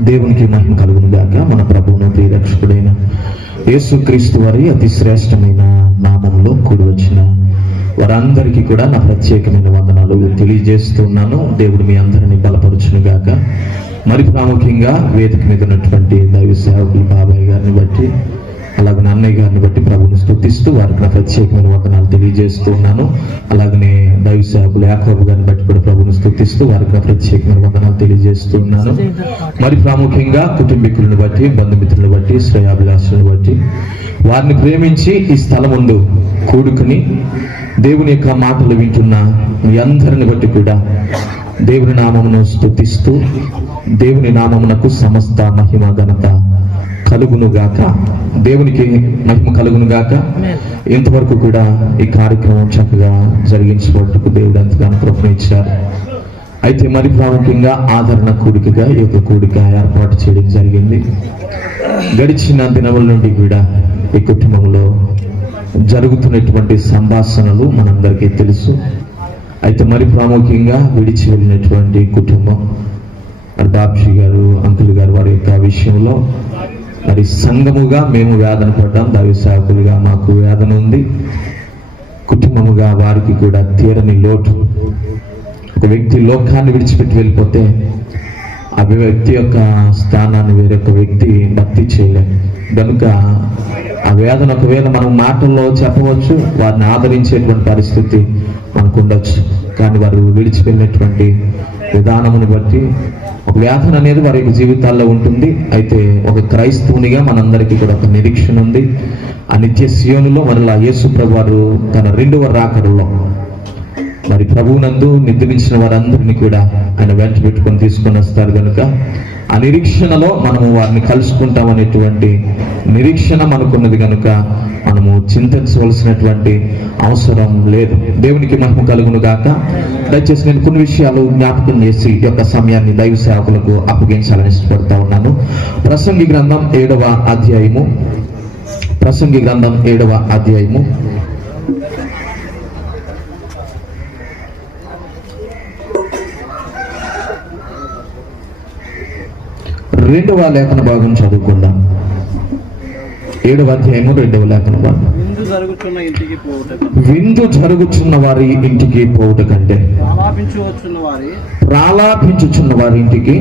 దేవునికి మహిమ కలుగును గాక. మన ప్రభువును ప్రియరక్షకుడైన యేసుక్రీస్తు వారి అతి శ్రేష్టమైన నామంలో కూడి వచ్చిన వారందరికీ కూడా నా ప్రత్యేకమైన వందనాలు తెలియజేస్తున్నాను. దేవుడు మీ అందరిని బలపరుచును గాక. మరి ప్రాముఖ్యంగా వేదిక మీద ఉన్నటువంటి దైవ సేవకులు బాబాయ్ గారిని బట్టి అలాగే అన్నయ్య గారిని బట్టి ప్రభుని స్థుతిస్తూ వారికి నా ప్రత్యేకమైన వందనాలు తెలియజేస్తున్నాను అలాగనే దైవ సేవకులు యాకోబు గారిని బట్టి కూడా ప్రభుని స్థుతిస్తూ వారికి నా ప్రత్యేకమైన వందనాలు తెలియజేస్తున్నాను మరి ప్రాముఖ్యంగా కుటుంబీకులను బట్టి బంధుమిత్రులను బట్టి శ్రేయాభిలాషులను బట్టి వారిని ప్రేమించి ఈ స్థలం ముందు కూడుకుని దేవుని యొక్క మాటలు వింటున్న మీ అందరిని బట్టి కూడా దేవుని నామమును స్థుతిస్తూ దేవుని నామమునకు సమస్త మహిమ ఘనత కలుగును గాక దేవునికి మహిమ కలుగును గాక ఇంతవరకు కూడా ఈ కార్యక్రమం చక్కగా జరిగించుకోవటకు దేవుడు ఎంతగానో ప్రయత్నించారు అయితే మరి ప్రాముఖ్యంగా ఆదరణ కూడికగా ఈ యొక్క కూడిక ఏర్పాటు చేయడం జరిగింది. గడిచిన దినముల నుండి కూడా ఈ కుటుంబంలో జరుగుతున్నటువంటి సంభాషణలు మనందరికీ తెలుసు. అయితే మరి ప్రాముఖ్యంగా విడిచి వెళ్ళినటువంటి కుటుంబం బాబ్జీ గారు అంకుల్ గారు వారి యొక్క విషయంలో మరి సంఘముగా మేము వేదన పడ్డాం దైవ మాకు వేదన ఉంది. కుటుంబముగా వారికి కూడా తీరని లోటు. ఒక వ్యక్తి లోకాన్ని విడిచిపెట్టి వెళ్ళిపోతే ఆ వ్యక్తి యొక్క స్థానాన్ని వేరొక వ్యక్తి భక్తి చేయలేము కనుక ఆ వేదన ఒకవేళ మనం మాటల్లో చెప్పవచ్చు వారిని ఆదరించేటువంటి పరిస్థితి మనకు ఉండొచ్చు. కానీ వారు విడిచిపెళ్ళినటువంటి విధానమును బట్టి వేదన అనేది వారి యొక్క జీవితాల్లో ఉంటుంది. అయితే ఒక క్రైస్తవునిగా మనందరికీ కూడా ఒక నిరీక్షణ ఉంది. ఆ నిత్య సియోనులో మరలా యేసు ప్రభు వారు తన రెండవ రాకడలో మరి ప్రభువునందు నిద్రించిన వారందరినీ కూడా ఆయన వెంట పెట్టుకొని తీసుకొని వస్తారు కనుక ఆ నిరీక్షణలో మనము వారిని కలుసుకుంటాం అనేటువంటి నిరీక్షణ మనకున్నది కనుక మనము చింతించవలసినటువంటి అవసరం లేదు. దేవునికి మహిమ కలుగును గాక. దయచేసి నేను కొన్ని విషయాలు జ్ఞాపకం చేసి ఈ యొక్క సమయాన్ని దైవ సేవకులకు అప్పగించాలని ఇష్టపడతా ఉన్నాను. ప్రసంగి గ్రంథం ఏడవ అధ్యాయము. ప్రసంగి గ్రంథం ఏడవ అధ్యాయము. రెండవ లేఖన భాగం చదువుకుందాం. ఏడవ అధ్యాయము రెండవ లేఖన భాగం. విందు జరుగుతున్న వారి ఇంటికి పోవుట కంటే ప్రాలాపించుచున్న వారి ఇంటికి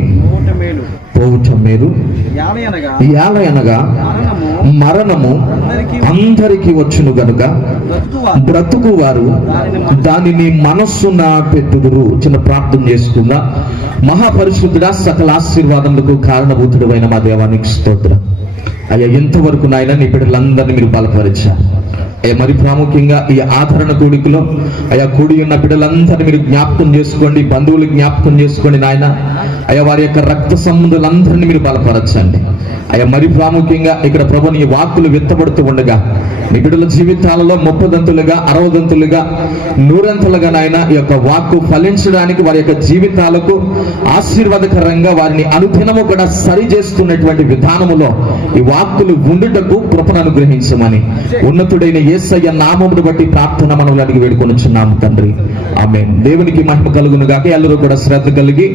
పోవుట మేలు యాలయనగా మరణము అందరికి వచ్చును గనుక. బ్రతుకు వారు దానిని మనస్సున పెట్టుదురు. చిన్న ప్రార్థన చేసుకుందా. మహాపరిశుద్ధుడా సకల ఆశీర్వాదములకు కారణభూతుడు అయిన మా దేవానికి స్తోత్ర. అయ్యా ఎంతవరకు నాయన నీ బిడ్డలందరినీ మీరు బలపరిచారు. అయ్యా మరి ప్రాముఖ్యంగా ఈ ఆదరణ కూడికలో అయ్యా కూడి ఉన్న బిడ్డలందరినీ మీరు జ్ఞాపకం చేసుకోండి బంధువులు జ్ఞాపకం చేసుకోండి నాయన. అయ్యా వారి యొక్క రక్త సంబంధులందరినీ మీరు బలపరచండి. అయ్యా మరి ప్రాముఖ్యంగా ఇక్కడ ప్రభు నీ వాక్కులు విత్తబడుతూ ఉండగా నీ బిడ్డల జీవితాలలో ముప్పదంతులుగా అరవదంతులుగా నూరంతులుగా నాయన ఈ యొక్క వాక్కు ఫలించడానికి వారి యొక్క జీవితాలకు ఆశీర్వాదకరంగా వారిని అనుదినము కూడా సరి సరిచేస్తున్నటువంటి విధానములో ఈ వాక్కులు ఉండుటకు కృపను అనుగ్రహించమని ఉన్నతుడైన ఏసయ్య నామమును బట్టి ప్రార్థన మనవులు అడిగి వేడుకొని తండ్రి. ఆమె దేవునికి మహిమ కలుగును గాక ఎల్లరూ కూడా శ్రద్ధ కలిగి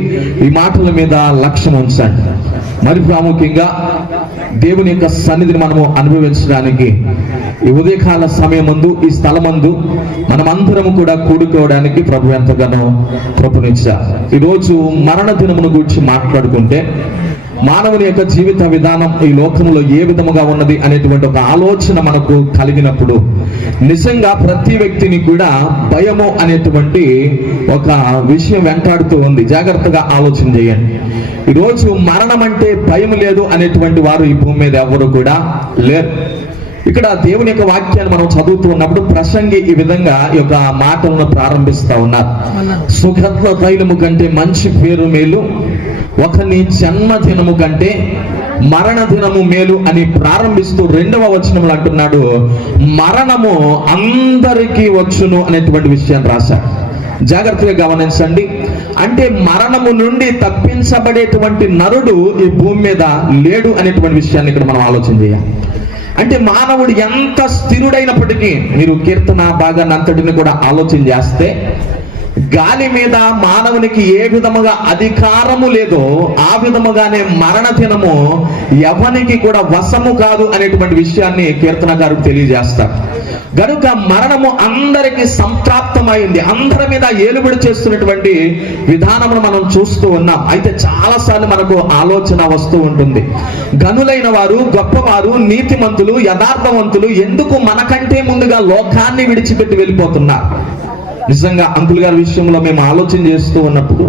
ఈ మాట మాటల మీద లక్ష్యం ఉంచండి. మరి ప్రాముఖ్యంగా దేవుని యొక్క సన్నిధిని మనము అనుభవించడానికి ఈ ఉదయకాల ముందు ఈ స్థలమందు మనమందరం కూడా కూడుకోవడానికి ప్రభు ఎంతగానో కృపనిచ్చారు. ఈరోజు మరణ దినమును గురించి మాట్లాడుకుంటే మానవుని యొక్క జీవిత విధానం ఈ లోకంలో ఏ విధముగా ఉన్నది అనేటువంటి ఒక ఆలోచన మనకు కలిగినప్పుడు నిజంగా ప్రతి వ్యక్తిని కూడా భయము అనేటువంటి ఒక విషయం వెంటాడుతూ ఉంది. జాగ్రత్తగా ఆలోచన చేయండి. ఈరోజు మరణం అంటే భయం లేదు అనేటువంటి వారు ఈ భూమి మీద ఎవరు కూడా లేరు. ఇక్కడ దేవుని యొక్క వాక్యాన్ని మనం చదువుతూ ఉన్నప్పుడు ప్రసంగి ఈ విధంగా ఈ యొక్క మాటలను ప్రారంభిస్తా ఉన్నారు. సుగంధ తైలము కంటే మంచి పేరు మేలు ఒకని జన్మదినము కంటే మరణ దినము మేలు అని ప్రారంభిస్తూ రెండవ వచనంలో అంటున్నాడు. మరణము అందరికీ వచ్చును అనేటువంటి విషయాన్ని రాశాడు. జాగ్రత్తగా గమనించండి. అంటే మరణము నుండి తప్పించబడేటువంటి నరుడు ఈ భూమి మీద లేడు అనేటువంటి విషయాన్ని ఇక్కడ మనం ఆలోచన చేయాలి. అంటే మానవుడు ఎంత స్థిరుడైనప్పటికీ మీరు కీర్తన భాగాన్ని అంతటిని కూడా ఆలోచన చేస్తే గాలి మీద మానవునికి ఏ విధముగా అధికారము లేదో ఆ విధముగానే మరణ దినము ఎవనికి కూడా వశము కాదు అనేటువంటి విషయాన్ని కీర్తనకారుడు తెలియజేస్తారు. గనుక మరణము అందరికి సంప్రాప్తమైంది. అందరి మీద ఏలుబడి చేస్తున్నటువంటి విధానమును మనం చూస్తూ ఉన్నాం. అయితే చాలాసార్లు మనకు ఆలోచన వస్తూ ఉంటుంది. గనులైన వారు గొప్పవారు నీతిమంతులు యథార్థవంతులు ఎందుకు మనకంటే ముందుగా లోకాన్ని విడిచిపెట్టి వెళ్ళిపోతున్నారు? నిజంగా అంకుల్ గారి విషయంలో మేము ఆలోచన చేస్తూ ఉన్నప్పుడు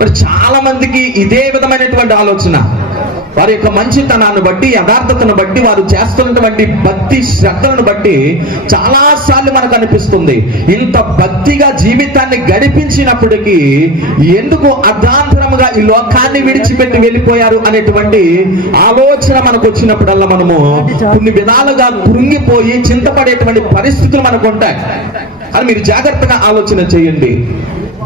మరి చాలా మందికి ఇదే విధమైనటువంటి ఆలోచన. వారి యొక్క మంచితనాన్ని బట్టి యథార్థతను బట్టి వారు చేస్తున్నటువంటి భక్తి శ్రద్ధలను బట్టి చాలా సార్లు మనకు అనిపిస్తుంది. ఇంత భక్తిగా జీవితాన్ని గడిపించినప్పటికీ ఎందుకు అర్ధాంతరముగా ఈ లోకాన్ని విడిచిపెట్టి వెళ్ళిపోయారు అనేటువంటి ఆలోచన మనకు వచ్చినప్పుడల్లా మనము కొన్ని విధాలుగా కృంగిపోయి చింతపడేటువంటి పరిస్థితులు మనకు ఉంటాయి. అని మీరు జాగ్రత్తగా ఆలోచన చేయండి.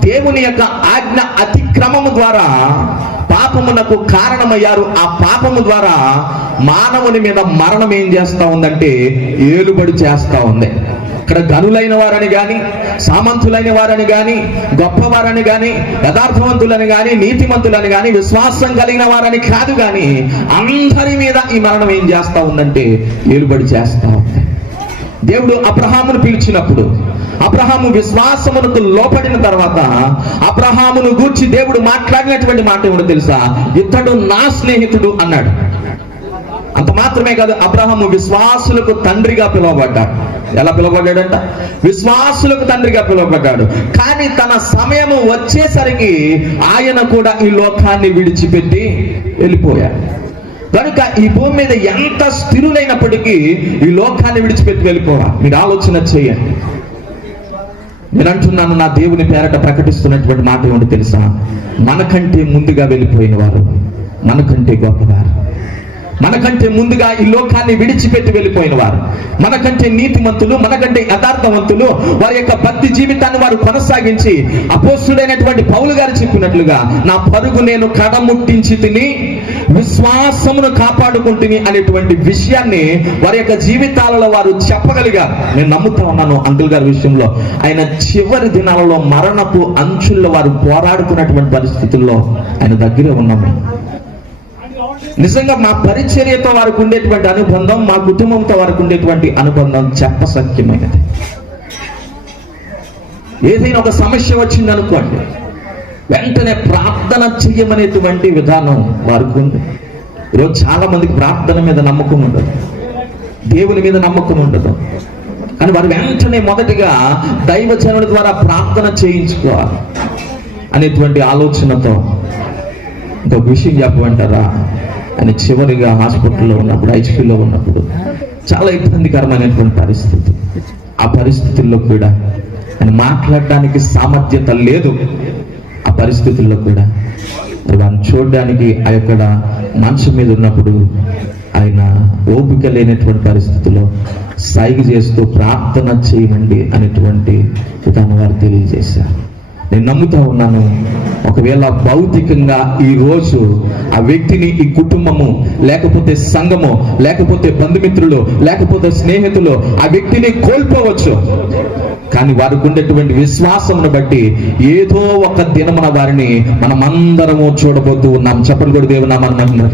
దేవుని యొక్క ఆజ్ఞ అతిక్రమము ద్వారా పాపమునకు కారణమయ్యారు. ఆ పాపము ద్వారా మానవుని మీద మరణం ఏం చేస్తా ఉందంటే ఏలుబడి చేస్తా ఉంది. ఇక్కడ ధనులైన వారని కానీ సామంతులైన వారని కానీ గొప్పవారని కానీ యథార్థవంతులని కానీ నీతిమంతులని కానీ విశ్వాసం కలిగిన వారని కాదు కానీ అందరి మీద ఈ మరణం ఏం చేస్తా ఉందంటే ఏలుబడి చేస్తా ఉంది. దేవుడు అబ్రహామును పిలిచినప్పుడు అబ్రహాము విశ్వాసమునకు లోపడిన తర్వాత అబ్రహామును గూర్చి దేవుడు మాట్లాడినటువంటి మాట ఏమిటో తెలుసా? ఇతడు నా స్నేహితుడు అన్నాడు. అంత మాత్రమే కాదు అబ్రహాము విశ్వాసులకు తండ్రిగా పిలువబడ్డాడు ఎలా పిలువబడ్డాడంట? విశ్వాసులకు తండ్రిగా పిలువబడ్డాడు. కానీ తన సమయము వచ్చేసరికి ఆయన కూడా ఈ లోకాన్ని విడిచిపెట్టి వెళ్ళిపోయాడు. కనుక ఈ భూమి మీద ఎంత స్థిరులైనప్పటికీ ఈ లోకాన్ని విడిచిపెట్టి వెళ్ళిపోవాలి మీరు ఆలోచన చేయండి. నేను అంటున్నాను నా దేవుని పేరట ప్రకటిస్తున్నటువంటి మాట ఏమిటి తెలుసా? మనకంటే ముందుగా వెళ్ళిపోయిన వారు మనకంటే గొప్పవారు. మనకంటే ముందుగా ఈ లోకాన్ని విడిచిపెట్టి వెళ్ళిపోయిన వారు. మనకంటే నీతిమంతులు మనకంటే యథార్థవంతులు వారి యొక్క భక్తి జీవితాన్ని వారు కొనసాగించి అపోస్తుడైనటువంటి పౌలు గారు చెప్పినట్లుగా నా పరుగు నేను కడముట్టించి తిని విశ్వాసమును కాపాడుకుంటుని అనేటువంటి విషయాన్ని వారి యొక్క జీవితాలలో వారు చెప్పగలిగారు. నేను నమ్ముతా ఉన్నాను అంకుల్ గారి విషయంలో. ఆయన చివరి దినాలలో మరణపు అంచుల్లో వారు పోరాడుకున్నటువంటి పరిస్థితుల్లో ఆయన దగ్గరే ఉన్నాము నిజంగా మా పరిచర్యతో వారికి ఉండేటువంటి అనుబంధం మా కుటుంబంతో వారికి ఉండేటువంటి అనుబంధం చెప్పసఖ్యమైనది. ఏదైనా ఒక సమస్య వచ్చింది అనుకోండి వెంటనే ప్రార్థన చెయ్యమనేటువంటి విధానం వారికి ఉంది. ఈరోజు చాలా మందికి ప్రార్థన మీద నమ్మకం ఉండదు దేవుని మీద నమ్మకం ఉండదు. కానీ వారు వెంటనే మొదటిగా దైవజనుల ద్వారా ప్రార్థన చేయించుకోవాలి అనేటువంటి ఆలోచనతో ఇంకొక విషయం చెప్పమంటారా? ఆయన చివరిగా హాస్పిటల్లో ఉన్నప్పుడు ఐసీయూలో ఉన్నప్పుడు చాలా ఇబ్బందికరమైనటువంటి పరిస్థితి. ఆ పరిస్థితుల్లో కూడా ఆయన మాట్లాడడానికి సామర్థ్యత లేదు. ఆ పరిస్థితుల్లో కూడా దాన్ని వారిని చూడడానికి ఆ యొక్క మంచం మీద ఉన్నప్పుడు ఆయన ఓపిక లేనటువంటి పరిస్థితిలో సైగ చేస్తూ ప్రార్థన చేయమండి అనేటువంటి విధానం వారు తెలియజేశారు. నేను నమ్ముతా ఉన్నాను. ఒకవేళ భౌతికంగా ఈ రోజు ఆ వ్యక్తిని ఈ కుటుంబము లేకపోతే సంఘము లేకపోతే బంధుమిత్రులు లేకపోతే స్నేహితులు ఆ వ్యక్తిని కోల్పోవచ్చు. కానీ వారికి ఉండేటువంటి విశ్వాసమును బట్టి ఏదో ఒక దినమున వారిని మనం అందరము చూడబోతూ ఉన్నాం. చెప్పలు కూడా దేవునామని మనం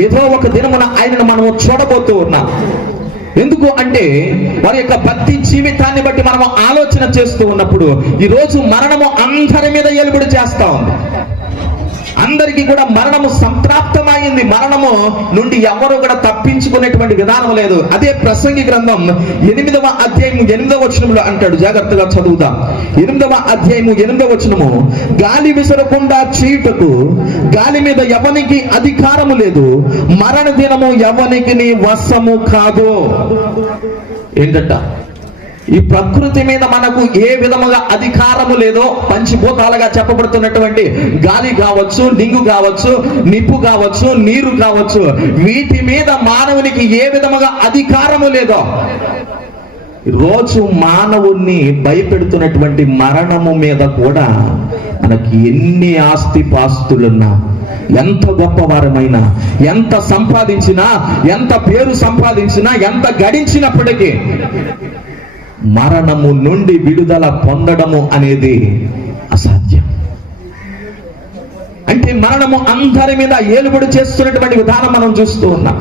ఏదో ఒక దినమున ఆయనను మనము చూడబోతూ ఉన్నాం. ఎందుకు అంటే వారి యొక్క భక్తి జీవితాన్ని బట్టి మనం ఆలోచన చేస్తూ ఉన్నప్పుడు ఈ రోజు మరణము అందరి మీద ఎలుబడి చేస్తా ఉంది. అందరికీ కూడా మరణము సంప్రాప్తమైంది. మరణము నుండి ఎవరు కూడా తప్పించుకునేటువంటి విధానం లేదు. అదే ప్రసంగి గ్రంథం ఎనిమిదవ అధ్యాయం ఎనిమిదవ వచనంలో అంటాడు. జాగ్రత్తగా చదువుదాం. ఎనిమిదవ అధ్యాయము ఎనిమిదవ వచనము. గాలి విసరకుండా చీటకు గాలి మీద ఎవనికి అధికారము లేదు. మరణ దినము ఎవనికి నీ వశము కాదు. ఏంటంట? ఈ ప్రకృతి మీద మనకు ఏ విధముగా అధికారము లేదో పంచిభూతాలుగా చెప్పబడుతున్నటువంటి గాలి కావచ్చు నింగు కావచ్చు నిప్పు కావచ్చు నీరు కావచ్చు వీటి మీద మానవునికి ఏ విధముగా అధికారము లేదో రోజు మానవుణ్ణి భయపెడుతున్నటువంటి మరణము మీద కూడా మనకి ఎన్ని ఆస్తి పాస్తులున్నా ఎంత గొప్పవారమైనా ఎంత సంపాదించినా ఎంత పేరు సంపాదించినా ఎంత గడించినప్పటికీ మరణము నుండి విడుదల పొందడము అనేది అసాధ్యం. అంటే మరణము అందరి మీద ఏలుబడి చేస్తున్నటువంటి విధానం మనం చూస్తూ ఉన్నాం.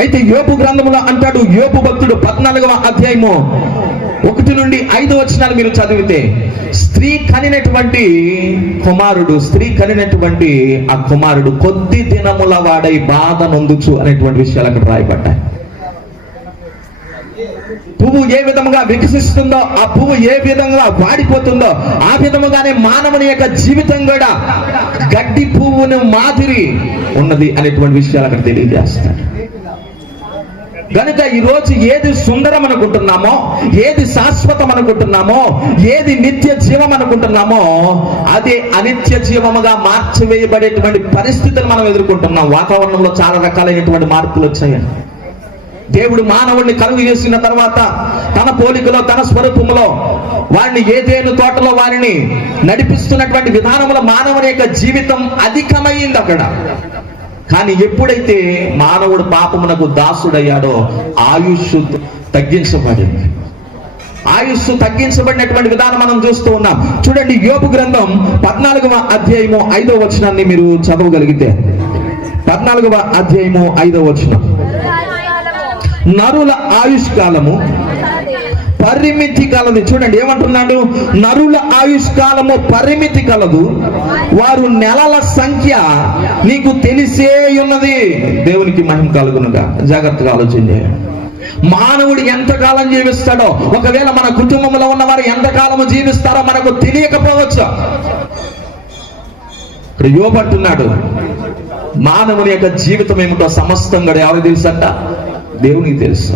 అయితే యోపు గ్రంథములో అంటాడు యోపు భక్తుడు పద్నాలుగవ అధ్యాయము ఒకటి నుండి ఐదు వచనాలు మీరు చదివితే స్త్రీ కనినటువంటి కుమారుడు స్త్రీ కనినటువంటి ఆ కుమారుడు కొద్ది దినముల వాడై బాధ నొందుచు అనేటువంటి విషయాలు అక్కడ రాయబడ్డాయి. పువ్వు ఏ విధముగా వికసిస్తుందో ఆ పువ్వు ఏ విధంగా వాడిపోతుందో ఆ విధముగానే మానవుని యొక్క జీవితం కూడా గడ్డి పువ్వును మాదిరి ఉన్నది అనేటువంటి విషయాలు అక్కడ తెలియజేస్తాడు. కనుక ఈ రోజు ఏది సుందరం అనుకుంటున్నామో ఏది శాశ్వతం అనుకుంటున్నామో ఏది నిత్య జీవం అనుకుంటున్నామో అది అనిత్య జీవముగా మార్చివేయబడేటువంటి పరిస్థితులు మనం ఎదుర్కొంటున్నాం. వాతావరణంలో చాలా రకాలైనటువంటి మార్పులు వచ్చాయి దేవుడు మానవుడిని కలుగు చేసిన తర్వాత తన పోలికలో తన స్వరూపములో వారిని ఏదేను తోటలో వారిని నడిపిస్తున్నటువంటి విధానంలో మానవుని యొక్క జీవితం అధికమైంది అక్కడ. కానీ ఎప్పుడైతే మానవుడు పాపమునకు దాసుడయ్యాడో ఆయుష్ తగ్గించబడింది. ఆయుస్సు తగ్గించబడినటువంటి విధానం మనం చూస్తూ ఉన్నాం. చూడండి యోపు గ్రంథం పద్నాలుగవ అధ్యాయము ఐదో వచనాన్ని మీరు చదవగలిగితే. పద్నాలుగవ అధ్యాయము ఐదో వచనం. నరుల ఆయుష్కాలము. పరిమితి కలదు. చూడండి ఏమంటున్నాడు? నరుల ఆయుష్కాలము పరిమితి కలదు. వారు నెలల సంఖ్య నీకు తెలిసే ఉన్నది. దేవునికి మహిమ కలుగునుగా. జాగ్రత్తగా ఆలోచన మానవుడు ఎంతకాలం జీవిస్తాడో ఒకవేళ మన కుటుంబంలో ఉన్నవారు ఎంతకాలము జీవిస్తారో మనకు తెలియకపోవచ్చు. ఇక్కడ యోబు మానవుని యొక్క జీవితం ఏమిటో సమస్తం కూడా ఎవరు తెలుసంట. దేవునికి తెలుసు.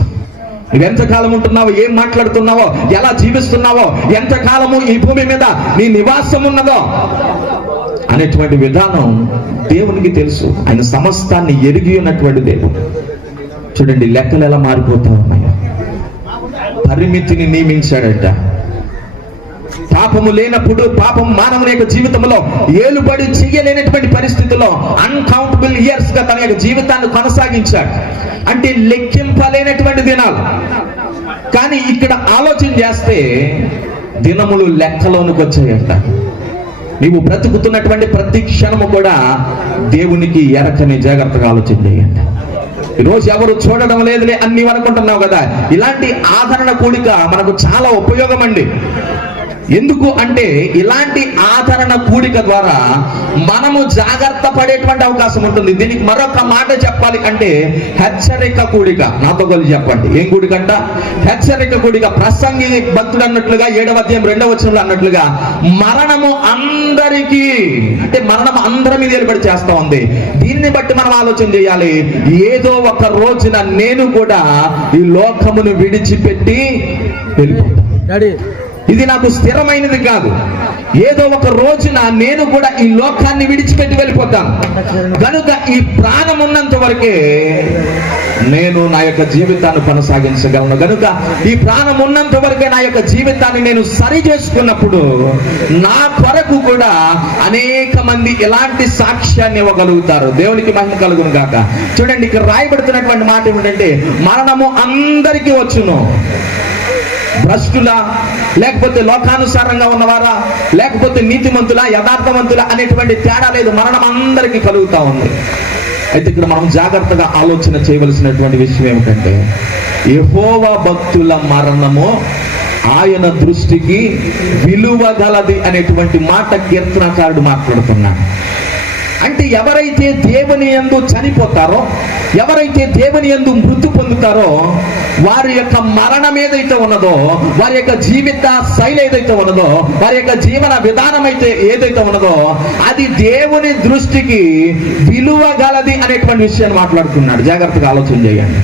నువ్వెంతకాలం ఉంటున్నావో ఏం మాట్లాడుతున్నావో ఎలా జీవిస్తున్నావో ఎంతకాలము ఈ భూమి మీద నీ నివాసం ఉన్నదో అనేటువంటి విధానం దేవునికి తెలుసు. ఆయన సమస్తాన్ని ఎరిగి ఉన్నటువంటి దేవుడు. చూడండి లెక్కలు ఎలా మారిపోతా ఉన్నాయో పరిమితిని నియమించాడట. పాపము లేనప్పుడు పాపం మానవుని యొక్క జీవితంలో ఏలుబడి చేయలేనటువంటి పరిస్థితుల్లో అన్కౌంటబుల్ ఇయర్స్గా తన యొక్క జీవితాన్ని కొనసాగించాడు. అంటే లెక్కింపలేనటువంటి దినాలు. కానీ ఇక్కడ ఆలోచన చేస్తే దినములు లెక్కలోనికి వచ్చాయంట. నీవు బ్రతుకుతున్నటువంటి ప్రతి క్షణము కూడా దేవునికి ఎరకని జాగ్రత్తగా ఆలోచన చేయండి. ఈరోజు ఎవరు చూడడం లేదులే అన్ని అనుకుంటున్నావు కదా. ఇలాంటి ఆదరణ కూడిక మనకు చాలా ఉపయోగం అండి ఎందుకు అంటే ఇలాంటి ఆదరణ కూడిక ద్వారా మనము జాగ్రత్త పడేటువంటి అవకాశం ఉంటుంది. దీనికి మరొక మాట చెప్పాలి అంటే హెచ్చరిక కూడిక నాతో కలిసి చెప్పండి. ఏం కూడిక అంట హెచ్చరిక కూడిక ప్రసంగి భక్తుడు అన్నట్లుగా ఏడవ అధ్యాయం రెండవ వచనంలో అన్నట్లుగా మరణము అందరికీ అంటే మరణం అందరి మీద ఏర్పడి చేస్తా ఉంది. దీన్ని బట్టి మనం ఆలోచన చేయాలి. ఏదో ఒక రోజున నేను కూడా ఈ లోకమును విడిచిపెట్టి వెళ్ళిపోతాను. ఇది నాకు స్థిరమైనది కాదు. ఏదో ఒక రోజున నేను కూడా ఈ లోకాన్ని విడిచిపెట్టి వెళ్ళిపోతాను కనుక ఈ ప్రాణం ఉన్నంత వరకే నేను నా యొక్క జీవితాన్ని కొనసాగించగలను. కనుక ఈ ప్రాణం ఉన్నంత వరకే నా యొక్క జీవితాన్ని నేను సరి చేసుకున్నప్పుడు నా కొరకు కూడా అనేక మంది ఎలాంటి సాక్ష్యాన్ని ఇవ్వగలుగుతారు. దేవునికి మహిమ కలుగును కాక చూడండి ఇక్కడ రాయబడుతున్నటువంటి మాట ఏమిటంటే మరణము అందరికీ వచ్చును. భ్రష్టులా లేకపోతే లోకానుసారంగా ఉన్నవారా లేకపోతే నీతిమంతులా యథార్థవంతులా అనేటువంటి తేడా లేదు. మరణం అందరికీ కలుగుతా ఉంది. అయితే ఇక్కడ మనం జాగ్రత్తగా ఆలోచన చేయవలసినటువంటి విషయం ఏమిటంటే యెహోవా భక్తుల మరణము ఆయన దృష్టికి విలువ గలది అనేటువంటి మాట కీర్తనకారుడు మాట్లాడుతున్నాడు. అంటే ఎవరైతే దేవుని ఎందు చనిపోతారో ఎవరైతే దేవుని ఎందు మృతి పొందుతారో వారి యొక్క మరణం ఏదైతే ఉన్నదో వారి యొక్క జీవిత శైలి ఏదైతే ఉన్నదో వారి యొక్క జీవన విధానం అయితే ఏదైతే ఉన్నదో అది దేవుని దృష్టికి విలువ గలది అనేటువంటి విషయాన్ని మాట్లాడుతున్నాడు. జాగ్రత్తగా ఆలోచన చేయండి.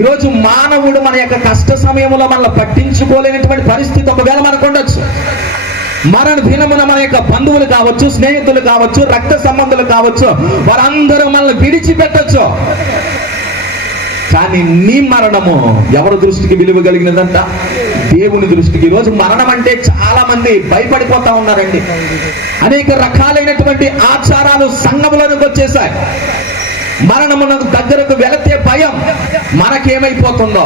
ఈరోజు మానవుడు మన యొక్క కష్ట సమయంలో మనల్ని పట్టించుకోలేనటువంటి పరిస్థితి ఒకవేళ మనకు ఉండొచ్చు. మరణ దినమున మన యొక్క బంధువులు కావచ్చు స్నేహితులు కావచ్చు రక్త సంబంధులు కావచ్చు వారందరూ మనల్ని విడిచిపెట్టచ్చు. కానీ నీ మరణము ఎవరి దృష్టికి విలువ కలిగినదంట? దేవుని దృష్టికి. ఈరోజు మరణం అంటే చాలా మంది భయపడిపోతా ఉన్నారండి. అనేక రకాలైనటువంటి ఆచారాలు సంఘంలోనికి వచ్చేసాయి మరణమునకు దగ్గరకు వెళితే భయం మనకేమైపోతుందో?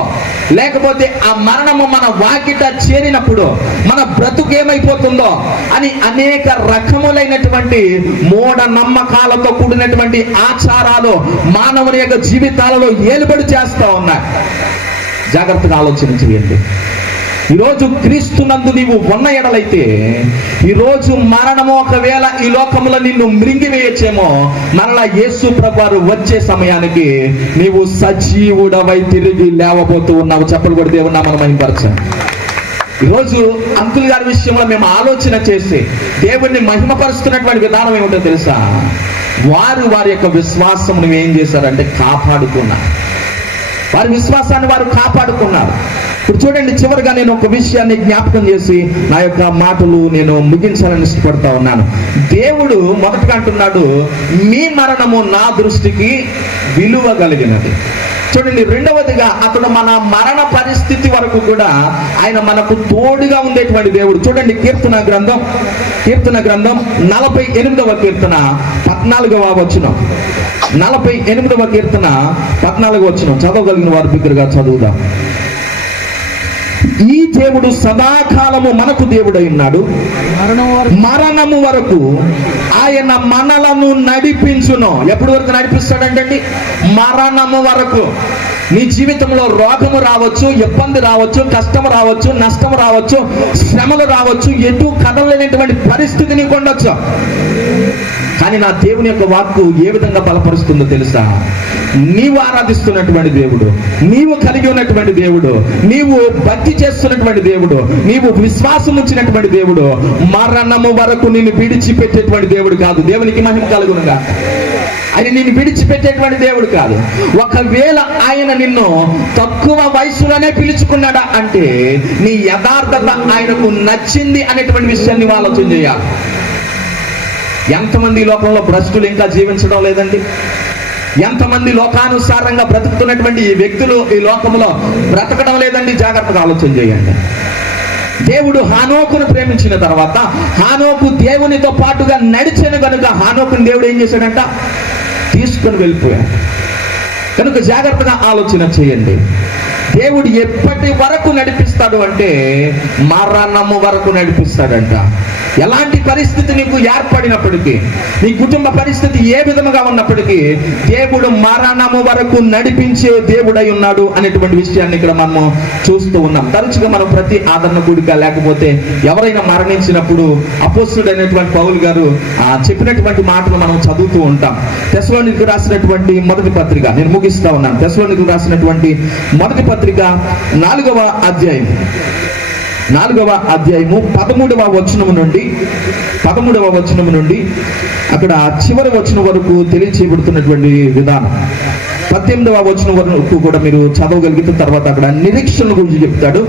లేకపోతే ఆ మరణము మన వాకిట చేరినప్పుడు మన బ్రతుకు ఏమైపోతుందో అని అనేక రకములైనటువంటి మూఢ నమ్మకాలతో కూడినటువంటి ఆచారాలు మానవుని యొక్క జీవితాలలో ఏలుబడి చేస్తూ ఉన్నాయి. జాగ్రత్తగా ఆలోచన చేయండి ఈరోజు క్రీస్తునందు నీవు ఉన్న ఎడలైతే ఈరోజు మరణము ఒకవేళ ఈ లోకంలో నిన్ను మృంగివేయచ్చేమో మరలా యేసు ప్రభువారు వచ్చే సమయానికి నీవు సజీవుడవై తిరిగి లేవబోతూ ఉన్నావు. చెప్పలు కూడా దేవుడు నామను మహిమపరచాను ఈరోజు అంకుల్ గారి విషయంలో మేము ఆలోచన చేసి దేవుణ్ణి మహిమపరుస్తున్నటువంటి విధానం ఏమిటో తెలుసా? వారు వారి యొక్క విశ్వాసం ఏం చేశారంటే కాపాడుకున్నారు. వారి విశ్వాసాన్ని వారు కాపాడుకున్నారు. ఇప్పుడు చూడండి చివరిగా నేను ఒక విషయాన్ని జ్ఞాపకం చేసి నా యొక్క మాటలు నేను ముగించాలని ఇష్టపడతా ఉన్నాను. దేవుడు మొదటగా అంటున్నాడు మీ మరణము నా దృష్టికి విలువ కలిగినది. చూడండి రెండవదిగా అతడు మన మరణ పరిస్థితి వరకు కూడా ఆయన మనకు తోడుగా ఉండేటువంటి దేవుడు. చూడండి కీర్తన గ్రంథం కీర్తన గ్రంథం నలభై ఎనిమిదవ కీర్తన పద్నాలుగవ వచ్చిన నలభై ఎనిమిదవ కీర్తన పద్నాలుగు వచ్చిన చదవగలిగిన వారు దగ్గరగా చదువుదాం. ఈ దేవుడు సదాకాలము మనకు దేవుడై ఉన్నాడు. మరణము వరకు ఆయన మనలను నడిపించును. ఎప్పటి వరకు నడిపిస్తాడంటండి? మరణము వరకు. నీ జీవితంలో రోగము రావచ్చు ఇబ్బంది రావచ్చు కష్టం రావచ్చు నష్టం రావచ్చు శ్రమలు రావచ్చు ఎటు కదలలేనటువంటి పరిస్థితి నీకు ఉండొచ్చు కానీ నా దేవుని యొక్క వాక్కు ఏ విధంగా బలపరుస్తుందో తెలుసా? నీవు ఆరాధిస్తున్నటువంటి దేవుడు నీవు కలిగి ఉన్నటువంటి దేవుడు నీవు భక్తి చేస్తున్నటువంటి దేవుడు నీవు విశ్వాసం ఉంచినటువంటి దేవుడు మరణము వరకు నిన్ను విడిచిపెట్టేటువంటి దేవుడు కాదు. దేవునికి మహిమ కలుగునుగా. ఆయన నిన్ను విడిచిపెట్టేటువంటి దేవుడు కాదు. ఒకవేళ ఆయన నిన్ను తక్కువ వయసులోనే పిలుచుకున్నాడా అంటే నీ యథార్థత ఆయనకు నచ్చింది అనేటువంటి విషయాన్ని నువ్వు ఆలోచన చేయాలి. ఎంతమంది లోకంలో భ్రష్టులు ఇంకా జీవించడం లేదండి? ఎంతమంది లోకానుసారంగా బ్రతుకుతున్నటువంటి ఈ వ్యక్తులు ఈ లోకంలో బ్రతకడం లేదండి? జాగ్రత్తగా ఆలోచన చేయండి. దేవుడు హానోకును ప్రేమించిన తర్వాత హానోకు దేవునితో పాటుగా నడిచిన కనుక హానోకుని దేవుడు ఏం చేశాడంట? తీసుకొని వెళ్ళిపోయాడు. కనుక జాగ్రత్తగా ఆలోచన చేయండి. దేవుడు ఎప్పటి వరకు నడిపిస్తాడు అంటే మరణము వరకు నడిపిస్తాడంట. ఎలాంటి పరిస్థితి నీకు ఏర్పడినప్పటికీ నీ కుటుంబ పరిస్థితి ఏ విధముగా ఉన్నప్పటికీ దేవుడు మరణము వరకు నడిపించే దేవుడై ఉన్నాడు అనేటువంటి విషయాన్ని ఇక్కడ మనము చూస్తూ ఉన్నాం. తరచుగా మనం ప్రతి ఆదరణ కూడిక లేకపోతే ఎవరైనా మరణించినప్పుడు అపోస్తుడు అనేటువంటి పౌలు గారు ఆ చెప్పినటువంటి మాటలు మనం చదువుతూ ఉంటాం. తెసలోనికి రాసినటువంటి మొదటి పత్రిక నేను ముగిస్తా ఉన్నాను. తెసలోనికి రాసినటువంటి మొదటి పత్రిక నాలుగవ అధ్యాయం. నాలుగవ అధ్యాయము పదమూడవ వచనము నుండి పదమూడవ వచనము నుండి అక్కడ చివరి వచనం వరకు తెలియచేయబడుతున్నటువంటి విధానం. పద్దెనిమిదవ వచనం వరకు కూడా మీరు చదవగలిగితే తర్వాత అక్కడ నిరీక్షణ గురించి చెప్తాడు.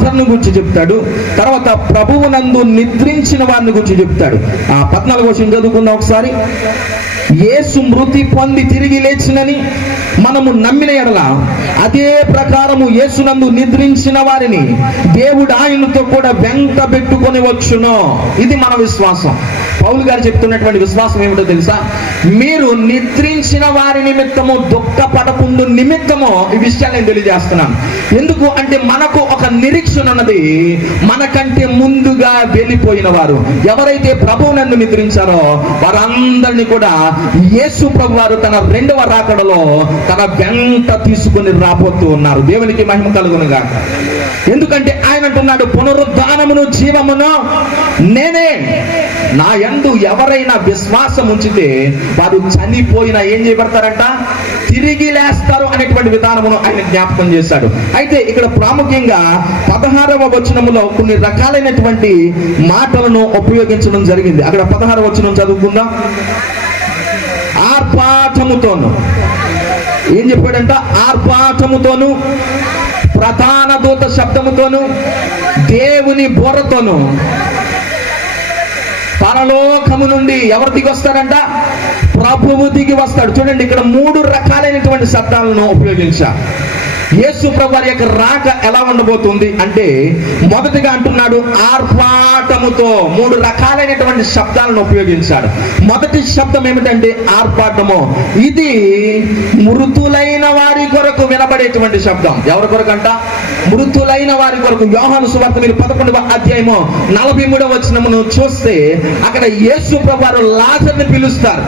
ఆదరణ గురించి చెప్తాడు. తర్వాత ప్రభువునందు నిద్రించిన వారిని గురించి చెప్తాడు. ఆ పద్నాలుగు వచనం చదువుకుందాం ఒకసారి. యేసు మృతి పొంది తిరిగి లేచినని మనము నమ్మిన ఎడల అదే ప్రకారము యేసునందు నిద్రించిన వారిని దేవుడు ఆయనతో కూడా వెంట పెట్టుకొని వచ్చును. ఇది మన విశ్వాసం. పౌలు గారు చెప్తున్నటువంటి విశ్వాసం ఏమిటో తెలుసా? మీరు నిద్రించిన వారి నిమిత్తము దుఃఖపడకుండు నిమిత్తము ఈ విషయాన్ని నేను తెలియజేస్తున్నాను. ఎందుకు? అంటే మనకు ఒక నిరీక్ష నిరీక్షణ ఉన్నది మనకంటే ముందుగా వెళ్ళిపోయిన వారు. ఎవరైతే ప్రభువు నందు నిద్రించారో వారందరినీ కూడా యేసు ప్రభు వారు తన రెండవ రాకడలో తన వెంట తీసుకుని రాబోతూ ఉన్నారు. దేవునికి మహిమ కలుగునుగా ఎందుకంటే ఆయన అంటున్నాడు పునరుద్ధానమును జీవమును నేనే. నా ఎందు ఎవరైనా విశ్వాసం ఉంచితే వారు చనిపోయినా ఏం చేయబడతారంట? తిరిగి లేస్తారు అనేటువంటి విధానమును ఆయన జ్ఞాపకం చేశాడు. అయితే ఇక్కడ ప్రాముఖ్యంగా పదహారవ వచనములో కొన్ని రకాలైనటువంటి మాటలను ఉపయోగించడం జరిగింది. అక్కడ పదహారవ వచనం చదువుకుందాం. ఆర్పాటముతోను. ఏం చెప్పాడంట? ఆర్పాటముతోను. ప్రధాన దూత శబ్దముతోను దేవుని బోరతోను పరలోకము నుండి ఎవరు దిగొస్తారంట? ప్రభువు వస్తాడు. చూడండి ఇక్కడ మూడు రకాలైనటువంటి శబ్దాలను ఉపయోగించా. యేసు ప్రభు యొక్క రాక ఎలా ఉండబోతుంది అంటే మొదటిగా అంటున్నాడు ఆర్పాటముతో. మూడు రకాలైనటువంటి శబ్దాలను ఉపయోగించాడు. మొదటి శబ్దం ఏమిటంటే ఆర్పాటము. ఇది మృతులైన వారి కొరకు వినబడేటువంటి శబ్దం. ఎవరి కొరకు అంట మృతులైన వారి కొరకు. యోహాను సువార్త మీరు పదకొండవ అధ్యాయము నలభై మూడవ వచ్చినమును చూస్తే అక్కడ యేసు ప్రభు వారు లాజర్ని పిలుస్తారు.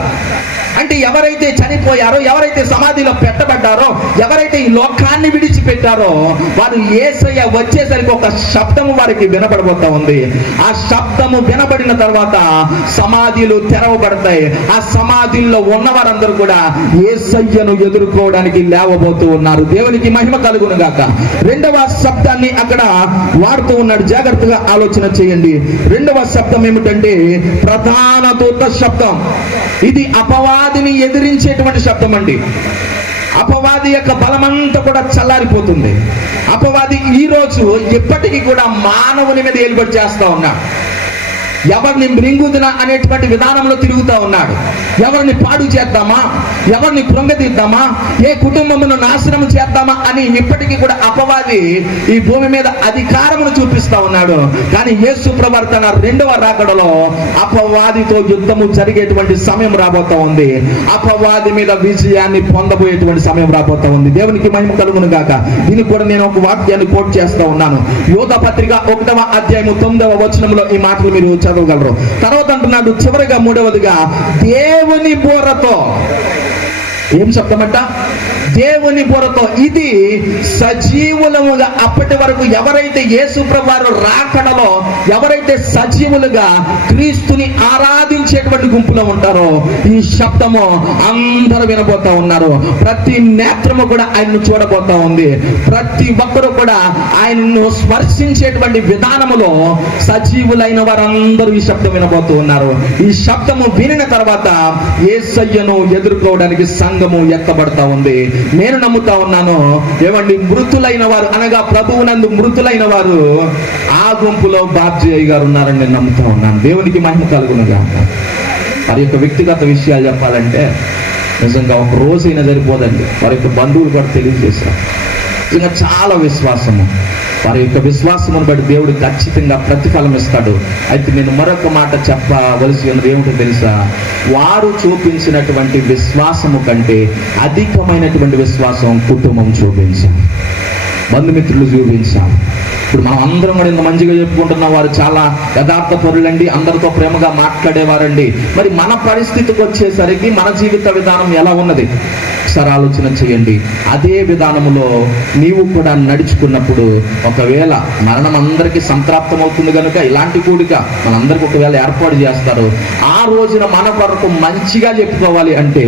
అంటే ఎవరైతే చనిపోయారో ఎవరైతే సమాధిలో పెట్టబడ్డారో ఎవరైతే ఈ లోకాన్ని విడిచిపెట్టారో వారు ఏసయ్య వచ్చేసరికి ఒక శబ్దము వారికి వినపడబోతా ఉంది. ఆ శబ్దము వినబడిన తర్వాత సమాధిలు తెరవబడతాయి. ఆ సమాధిల్లో ఉన్న వారందరూ కూడా ఏసయ్యను ఎదుర్కోవడానికి లేవబోతూ ఉన్నారు. దేవునికి మహిమ కలుగును గాక. రెండవ శబ్దాన్ని అక్కడ వాడుతూ ఉన్నాడు. జాగ్రత్తగా ఆలోచన చేయండి. రెండవ శబ్దం ఏమిటంటే ప్రధాన దూత శబ్దం. ఇది అపవాద అపవాదిని ఎదిరించేటువంటి శబ్దం అండి. అపవాది యొక్క బలమంతా కూడా చల్లారిపోతుంది. అపవాది ఈ రోజు ఎప్పటికీ కూడా మానవుని మీద ఏలుబడి చేస్తా ఉన్నాడు ఎవరిని మృంగుదిన అనేటువంటి విధానంలో తిరుగుతా ఉన్నాడు. ఎవరిని పాడు చేద్దామా? ఎవరిని కృంగతీద్దామా ఏ కుటుంబమును నాశనం చేద్దామా అని ఇప్పటికీ కూడా అపవాది ఈ భూమి మీద అధికారమును చూపిస్తా ఉన్నాడు. కానీ యేసు ప్రవర్తన రెండవ రాకడలో అపవాదితో యుద్ధము జరిగేటువంటి సమయం రాబోతా ఉంది. అపవాది మీద విజయాన్ని పొందబోయేటువంటి సమయం రాబోతా ఉంది. దేవునికి మహిమ కలుగును గాక. దీనికి కూడా నేను ఒక వాక్యాన్ని కోట్ చేస్తా ఉన్నాను. యోగ పత్రిక ఒకటవ అధ్యాయము తొమ్మిదవ వచనంలో ఈ మాటలు మీరు చదవగలరు. తర్వాత అంటున్నాడు చివరిగా మూడవదిగా దేవుని బోరతో. ఏం శబ్దమంట? దేవుని పొరతో ఇది సజీవులముగా అప్పటి వరకు ఎవరైతే యేసుప్రభు వారు రాకడలో ఎవరైతే సజీవులుగా క్రీస్తుని ఆరాధించేటువంటి గుంపులో ఉంటారో ఈ శబ్దము అందరూ వినబోతా ఉన్నారు. ప్రతి నేత్రము కూడా ఆయన్ను చూడబోతా ఉంది. ప్రతి ఒక్కరు కూడా ఆయన్ను స్పర్శించేటువంటి విధానములో సజీవులైన వారందరూ ఈ శబ్దం వినబోతూ ఉన్నారు. ఈ శబ్దము వినిన తర్వాత ఏసయ్యను ఎదుర్కోవడానికి సంఘము ఎత్తబడతా ఉంది. నేను నమ్ముతా ఉన్నాను. ఏమండి? మృతులైన వారు అనగా ప్రభువునందు మృతులైన వారు ఆ గుంపులో బాబ్జయ్య గారు ఉన్నారని నేను నమ్ముతా ఉన్నాను. దేవునికి మహిమ కలుగునుగా వారి యొక్క వ్యక్తిగత విషయాలు చెప్పాలంటే నిజంగా ఒక రోజైనా సరిపోదండి. వారి యొక్క బంధువులు కూడా తెలియజేశారు. నిజంగా చాలా విశ్వాసము. వారి యొక్క విశ్వాసమును బట్టి దేవుడు ఖచ్చితంగా ప్రతిఫలం ఇస్తాడు. అయితే నేను మరొక మాట చెప్పవలసి ఉన్నది ఏమిటో తెలుసా? వారు చూపించినటువంటి విశ్వాసము కంటే అధికమైనటువంటి విశ్వాసం కుటుంబం చూపించాలి. బంధుమిత్రులు చూపించాలి. ఇప్పుడు మనం అందరం కూడా ఇంత మంచిగా చెప్పుకుంటున్న వారు చాలా యథార్థ పరులండి అందరితో ప్రేమగా మాట్లాడేవారండి. మరి మన పరిస్థితికి వచ్చేసరికి మన జీవిత విధానం ఎలా ఉన్నది? ఒకసారి ఆలోచన చేయండి. అదే విధానములో నీవు కూడా నడుచుకున్నప్పుడు ఒకవేళ మరణం అందరికీ సంప్రాప్తం అవుతుంది కనుక ఇలాంటి కూడిక మనందరికి ఒకవేళ ఏర్పాటు చేస్తారు. ఆ రోజున మన కొరకు మంచిగా చెప్పుకోవాలి అంటే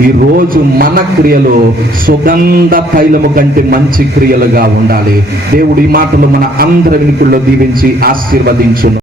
ఈ రోజు మన క్రియలు సుగంధ తైలము కంటే మంచి క్రియలుగా ఉండాలి. దేవుడు ఈ మాటలు మన అందరి వినికుల్లో దీవించి ఆశీర్వదించును.